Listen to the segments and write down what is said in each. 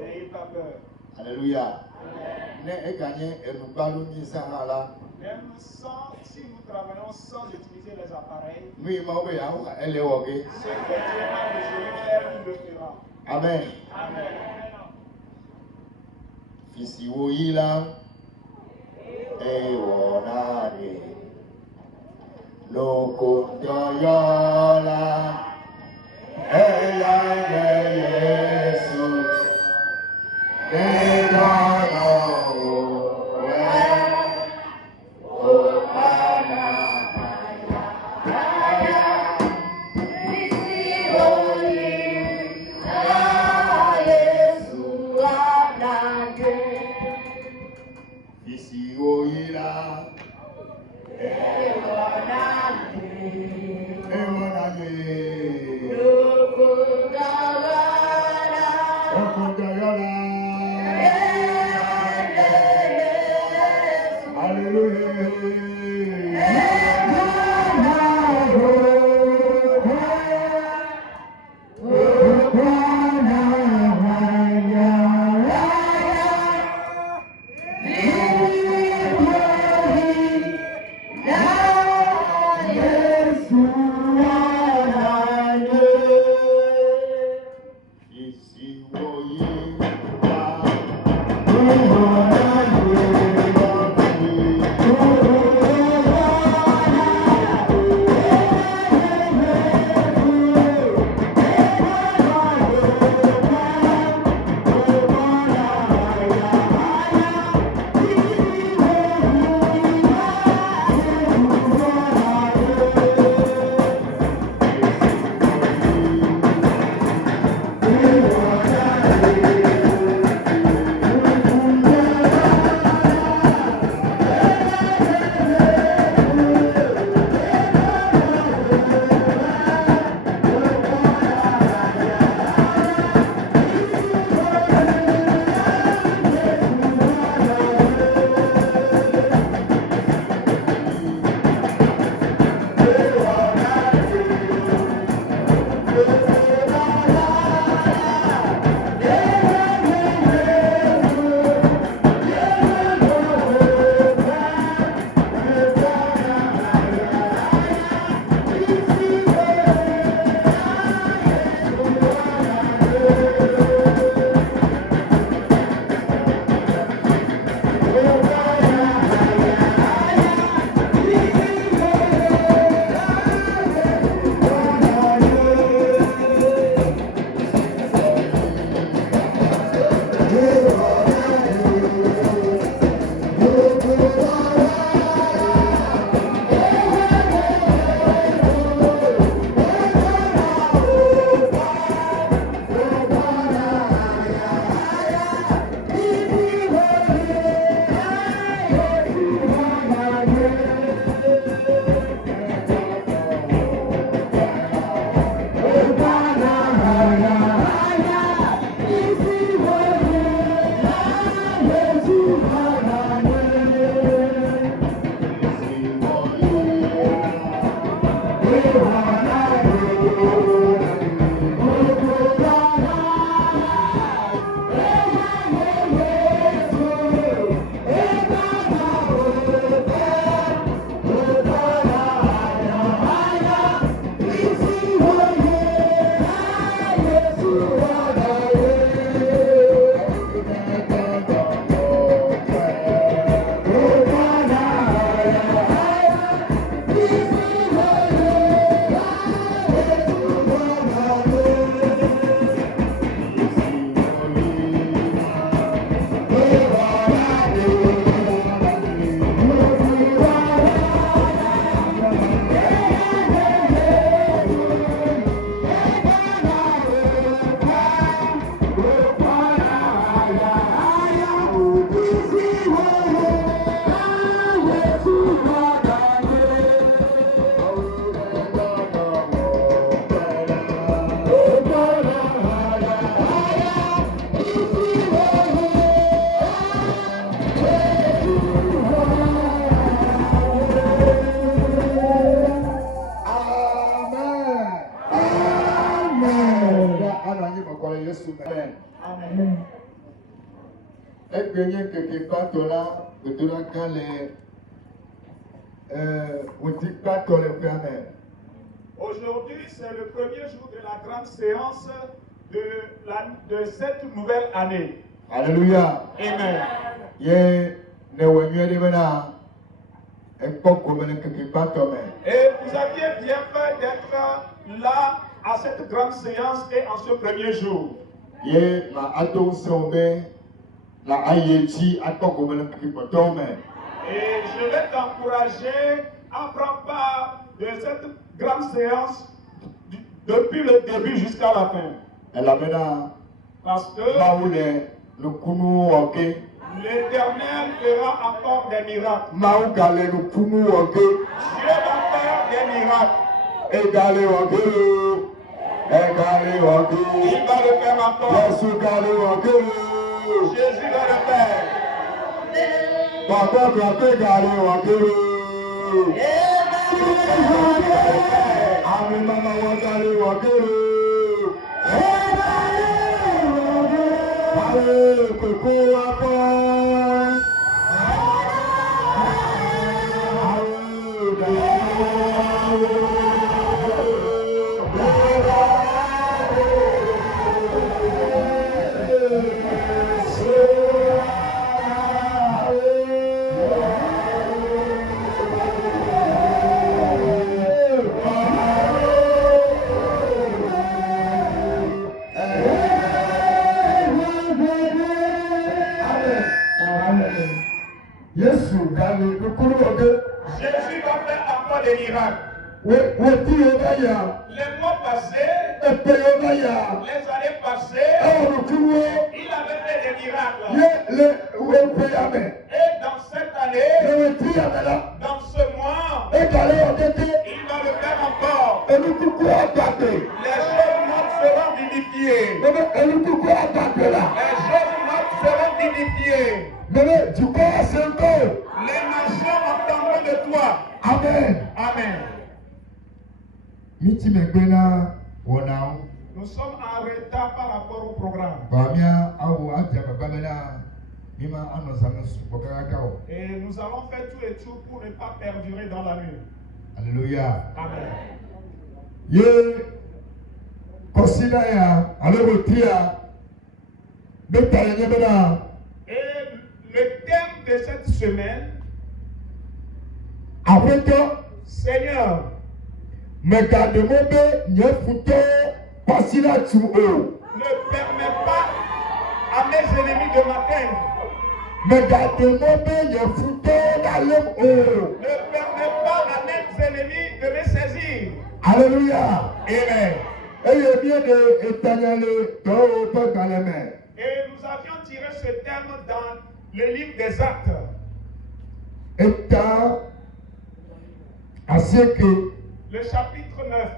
N'ayez pas peur. Alléluia. Même sans, si nous travaillons sans utiliser les appareils, ce que Dieu m'a besoin de faire, il le fera. Amen. Amen. Fisiwoyila ewonani lokotoyola eyange Yesu eyono anyi mɔkɔlɛ Yesu mɛ. Amen. Egbe nye keke kpatɔ la gbedola gã le ŋuti kpatɔ le ƒea me. Aujourd'hui, c'est le premier jour de la grande séance de cette nouvelle année. Alléluia. Amen. Ye ne wɔ nyuie ɖe bena ekpɔ gome le keke kpatɔ me. Et vous aviez bien fait d'être là à cette grande séance et en ce premier jour. Ye ma ato ŋusẽ be la ayi edzi akpɔ gome le keke kpɔtɔwo me. Et je vais t'encourager à prendre part de cette grande séance depuis le début jusqu'à la fin. Elabena Parce que Mawu le nukunu wɔ ge. l'Éternel fera encore des miracles. Mawu gale nukunu wɔ ge. Dieu va faire des miracles. Egale wɔ ge o. Egale wɔ ge. Il va le faire encore. Yesu gale wɔ ge o. Jésus va le faire. Bàbá gbàgbé gale wɔ ge o. Ami mama wɔ gale wɔ ge o. Ale koko wa bɔ. Yesu gale kukuru oge. Jésus va faire encore des miracles. Woti oga ya. Les mois passés, Epe oga ya. les années passées, Ewurukuwo. il avait fait des miracles. Ye le wepe ya me. Et dans cette année, Eweti ya me la. dans ce mois, Egale ogete. il va le faire encore. Elukuku agbape. Les choses mortes seront vivifiées. Meme elukuku agbape la. Les choses mortes seront vivifiées. Meme jukɔ asenko. Les nations entendront de toi. Amen. Amen. Miti megbe na wɔnawo. Nous sommes en retard par rapport au programme. Bamia awo adi agbagba me na mima anɔ zame sugbɔ kakaka o. Et nous allons faire tout et tout pour ne pas perdurer dans la nuit. Alléluia. Amen. Ye kɔsida ya alo wotri ya beta ye nye bena. Et le thème de cette semaine, Aƒetɔ Seigneur, megaɖemo be nye futɔwo kɔsida tu o. ne permets pas à mes ennemis de m'atteindre. Megaɖemo be nye futɔwo nalém o. Ne permets pas à mes ennemis de me saisir. Alléluia. Amen. Eye mieɖe etanya le tɔwo ƒe gbalẽ me. Et nous avions tiré ce thème dans le livre des Actes. Eta asieke. Le chapitre 9.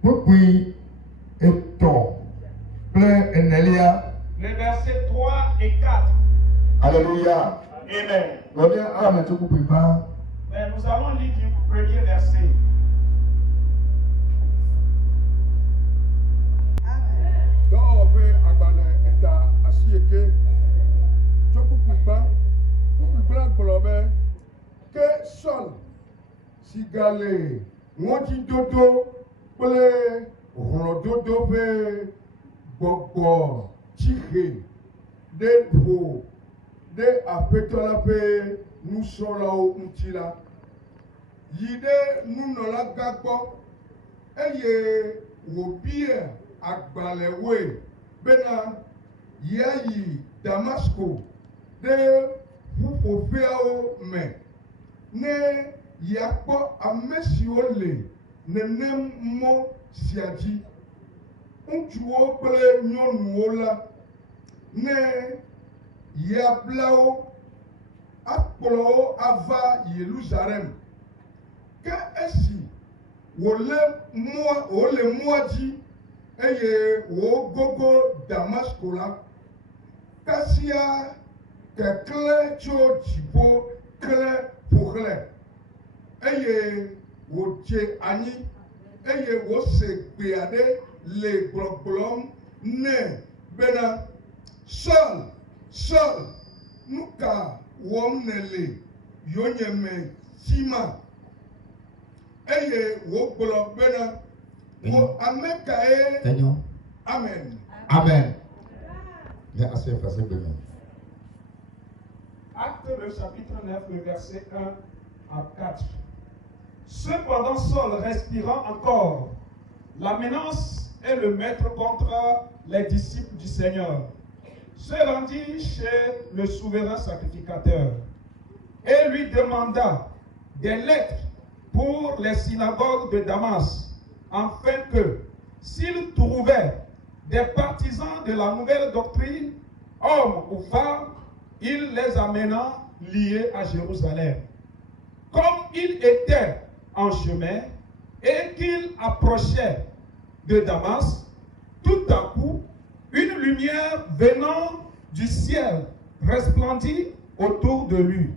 Kpukpui etɔ̃ kple enelia. Les versets 3 et 4. Alléluia. Amen. Lɔbia ame tso kpukpui ba. Mais nous allons lire du premier verset. Dɔwɔ ƒe agbalẽ eta asieke tso kpukpugba gblɔ be ke Sɔl si gale ŋɔdzidodo kple hlɔ̃dodo ƒe gbɔgbɔ tsihe ɖe ƒo ɖe Aƒetɔ la ƒe nusrɔ̃lawo ŋuti la yi ɖe nunɔlagã gbɔ eye wòbia agbalẽwoe bena yeayi Damasko ɖe ƒuƒoƒeawo me ne yeakpɔ ame siwo le nenem mɔ sia dzi, ŋutsuwo kple nyɔnuwo la, ne yeabla wo akplɔ wo ava Yerusalem. Ke esi wòle mɔa dzi eye wògogo Damasko la, kasia keklẽ tso dziƒo klẽ ƒo xlẽ eye wòdze anyi eye wòse gbea ɖe le gblɔgblɔm nɛ bena Saul nu ka wɔm nèle yonyeme tsima eye wògblɔ bena wò ame kae. Amen. Amen. Mais assez facile de nous. Acte le chapitre 9, le verset 1 à 4. Cependant, Saul, respirant encore, la menace et le maître contre les disciples du Seigneur, se rendit chez le souverain sacrificateur et lui demanda des lettres pour les synagogues de Damas, afin que, s'il trouvait des partisans de la nouvelle doctrine, hommes ou femmes, il les amena liés à Jérusalem. Comme il était en chemin et qu'il approchait de Damas, tout à coup, une lumière venant du ciel resplendit autour de lui.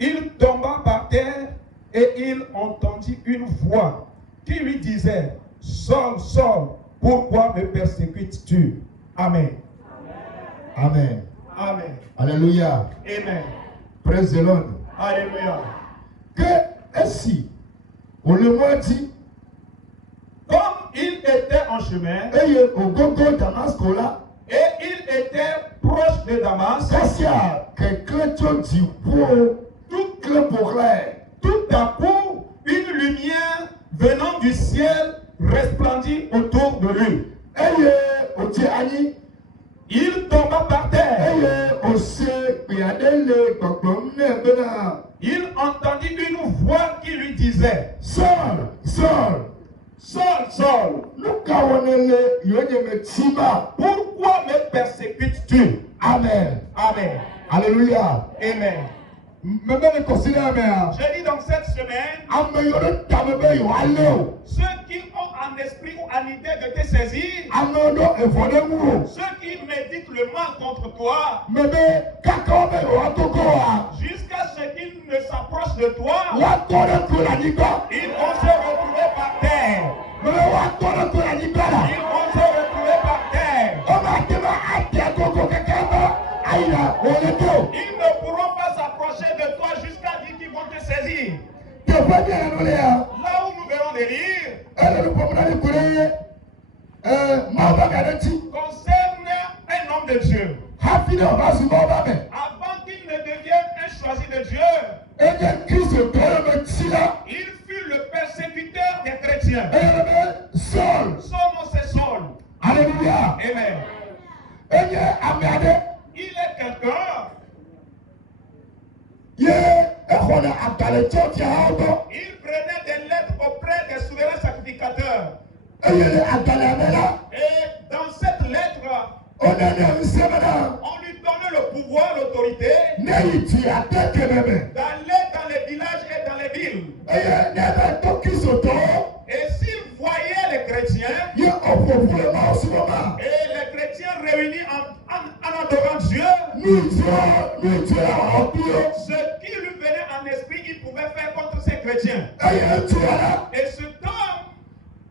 Il tomba par terre et il entendit une voix qui lui disait: Saul, Saul, pourquoi me persécutes-tu? Amen. Amen. Amen. Alléluia. Amen. Praise the Lord. Alléluia. Que ainsi, on le m'a dit, Comme il était en chemin et au gogo Damasco là, et il était proche de Damas, Kassia, quelqu'un dit tout clair pour clair. tout à coup, une lumière venant du ciel resplendit autour de lui. Et au Tiani, Il tomba par terre. et au C, il y a des Il entendit une voix qui lui disait: Saul, Saul, Saul, Saul, nous kawonele yonyeme tima. pourquoi me persécutes-tu? Amen. Amen. Alléluia. Amen. Même les considère mais Je dis donc cette semaine, ameyore tamebe yo aleo. ceux qui ont en esprit ou en idée de te saisir, Amodo efonemu. ceux qui méditent le mal contre toi, Mebe kakaobe yo atokoa. jusqu'à ce qu'ils ne s'approchent de toi, Watore kula niga. ils vont se retrouver par terre. Mebe watore kula niga la. Ils vont se retrouver par terre. Oma tema atia koko kekema. Aïla, oleto. Ils ne pourront pas s'approcher de toi jusqu'à dire qu'ils vont te saisir. Te fais bien la noléa. Là où nous venons de lire, Elle nous promène les coulées. Mauba garanti. concerne un homme de Dieu. Hafine oba si mauba me. Avant qu'il ne devienne un choisi de Dieu, Ege Christ tore me tila. il fut le persécuteur des chrétiens. Ege Saul. Son nom c'est Saul. Alléluia. Amen. Ege Amiade. Il est quelqu'un, Ye ekona akale chotia haoto. il prenait des lettres auprès des souverains sacrificateurs. Ege akale amela. Et dans cette lettre, Onene msemena. on lui donnait le pouvoir, l'autorité, Neiti ateke meme. d'aller dans les villages et dans les villes. Ege nebe toki soto. Et s'il voyait les chrétiens, Ye opopule ma osumoma. et les chrétiens réunis en adorant Dieu, Nuitio opio. ce qui lui venait en esprit, il pouvait faire contre ces chrétiens. Ege tuala. Et ce homme,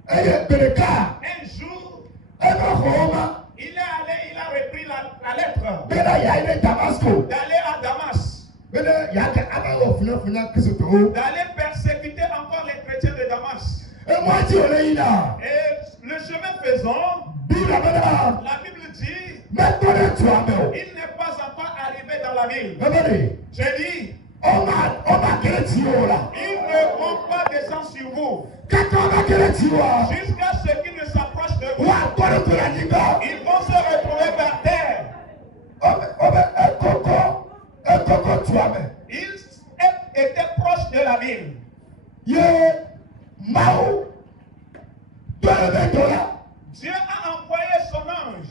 Ege bereka. un jour, Ebe homa. il est allé, il a repris la lettre Bena yaine Damasco. d'aller à Damas, Bena yake abawo funa kisoto. d'aller persécuter encore les chrétiens de Damas. E mwati oleina. Et le chemin faisant, Bila bena. la Bible dit, Metone tuameo. il n'est pas encore arrivé dans la ville. Bebele. J'ai dit, Oma keretio la. ils ne vont pas descendre sur vous Kaka oma keretio. jusqu'à ce qu'ils ne s'approchent de vous. Wa kore kula niga. Ils vont se retrouver par terre. Ekoko tuame. Ils étaient proches de la ville. Ye mau. Dolebe dola. Dieu a envoyé son ange,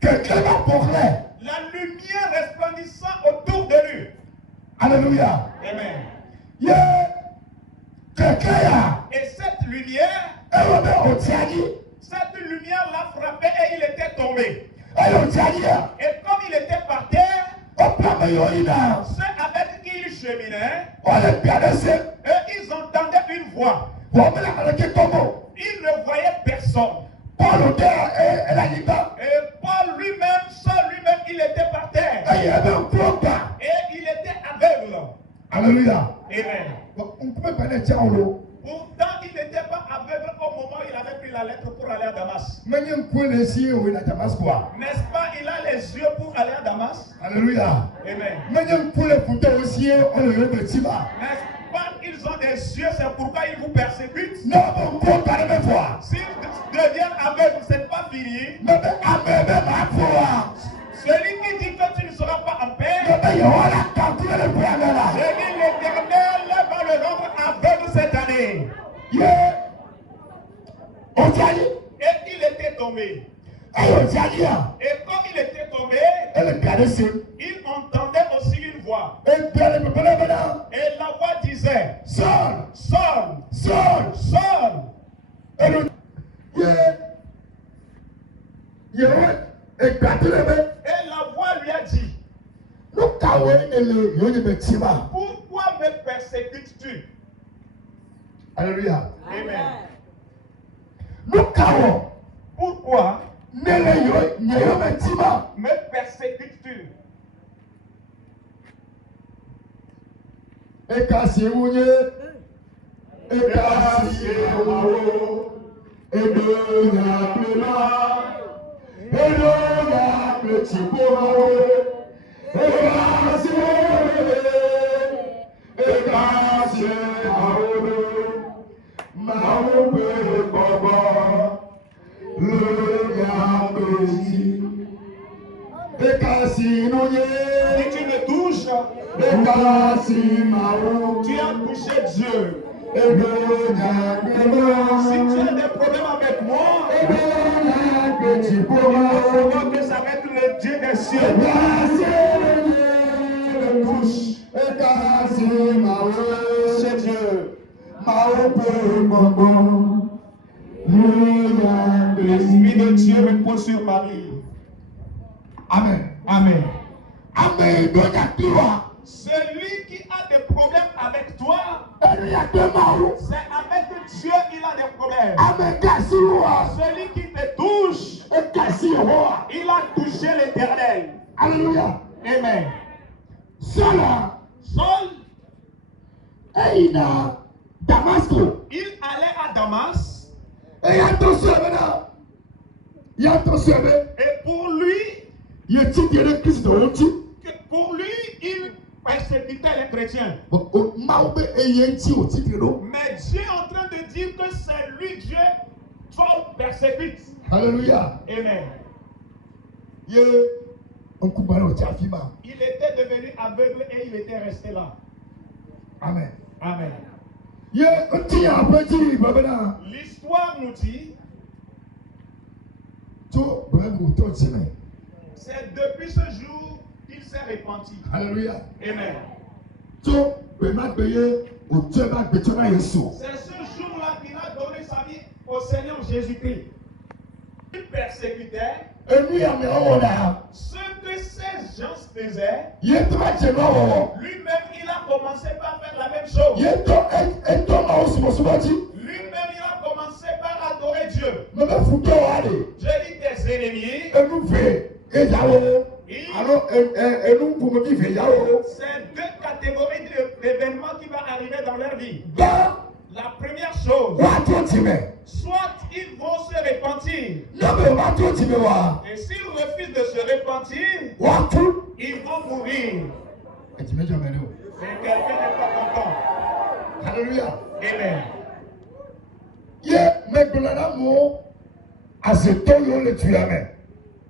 Quelqu'un va porler. la lumière resplendissant autour de lui. Alléluia. Amen. Ye quelqu'un ya. Et cette lumière Cette lumière l'a frappé et il était tombé. ya. Et comme il était par terre, ceux avec qui il cheminait, On est bien de eux, ils entendaient une voix. Il ne voyait personne. Et Paul lui-même, seul lui-même, il était par terre. Et il était aveugle. Alléluia. Amen. Pourtant, il n'était pas aveugle au moment où il avait pris la lettre pour aller à Damas. N'est-ce pas, il a les yeux pour aller à Damas? Alléluia. Amen. N'est-ce pas, ils ont des yeux, c'est pourquoi ils vous persécutent? S'ils deviennent aveugles, ce n'est pas fini. Celui qui dit que tu ne seras pas en paix, je dis l'Éternel va le rendre aveugle cette année. Et il était tombé. Et comme il était tombé, il entendait aussi une voix. Et la voix disait, Saul, Saul, Saul, Saul. Et la voix lui a dit, pourquoi me persécutes-tu? Alléluia. Amen. Pourquoi me persécutes-tu? Si tu me touches, tu as touché Dieu. Si tu as des problèmes avec moi, il faut savoir que ça va être le Dieu des cieux. C'est Dieu. L'Esprit de Dieu repose sur Marie. Amen. Amen. Amen. Celui qui a des problèmes avec toi, c'est avec Dieu qu'il a des problèmes. Celui qui te touche, il a touché l'Éternel. Alléluia. Amen. Saul, il allait à Damas. Et pour lui, il persécutait les chrétiens. Mais Dieu est en train de dire que c'est lui, Dieu, Saul persécute. Alléluia. Amen. Il était devenu aveugle et il était resté là. Amen. Amen. L'histoire nous dit, c'est depuis ce jour qu'il s'est repenti. Alléluia. Amen. C'est ce jour-là qu'il a donné sa vie au Seigneur Jésus-Christ. Il persécutait ce que ces gens faisaient. Lui-même, il a commencé par faire la même chose. Lui-même, il a commencé par adorer Dieu. J'ai dit tes ennemis. C'est deux catégories d'événements qui vont arriver dans leur vie. La première chose, soit ils vont se repentir. Et s'ils refusent de se repentir, ils vont mourir. Et quelqu'un n'est pas content. Alléluia. Amen.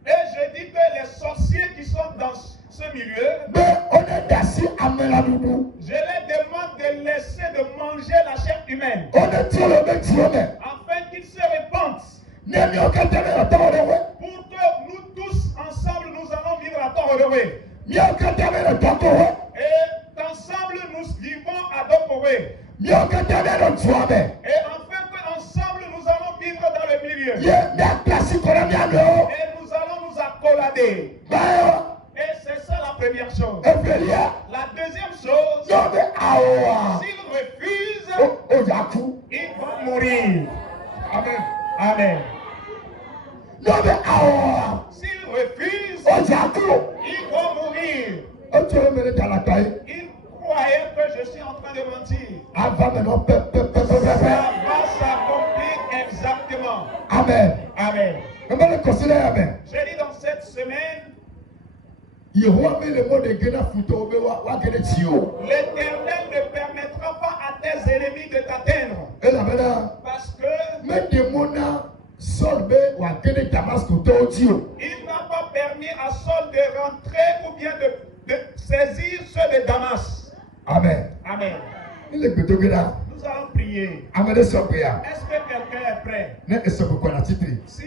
Et je dis que les sorciers qui sont dans ce milieu, je les demande de laisser de manger la chair humaine, afin qu'ils se repentent, pour que nous tous ensemble nous allons vivre à temps heureux. Et qu'ensemble nous vivons à Doporé. Et enfin qu'ensemble nous allons vivre dans le milieu. Et nous allons nous accolader. Et c'est ça la première chose. La deuxième chose, s'ils refusent, Amen. Amen. Non, mais ah, S'il refuse, oh, j'attends. il va mourir. Oh, tu veux me dans la taille. Il croyait que je suis en train de mentir. Avant maintenant, Ça va s'accomplir exactement. Amen. Amen. Comment le considérer Amen? J'ai dit dans cette semaine, Yehowa met le mot de Gena Futo, wa Gena Tio. l'Éternel ne permettra pas à tes ennemis de t'atteindre. Et là maintenant, Parce que mais des mona solbe wa Gena Damasco Tio. il n'a pas permis à Saul de rentrer ou bien de saisir ceux de Damas. Amen. Amen. Il est plutôt Gena. Nous allons prier. Amen de Sopria. Est-ce que quelqu'un est prêt? Ne est-ce que quoi la titre? Si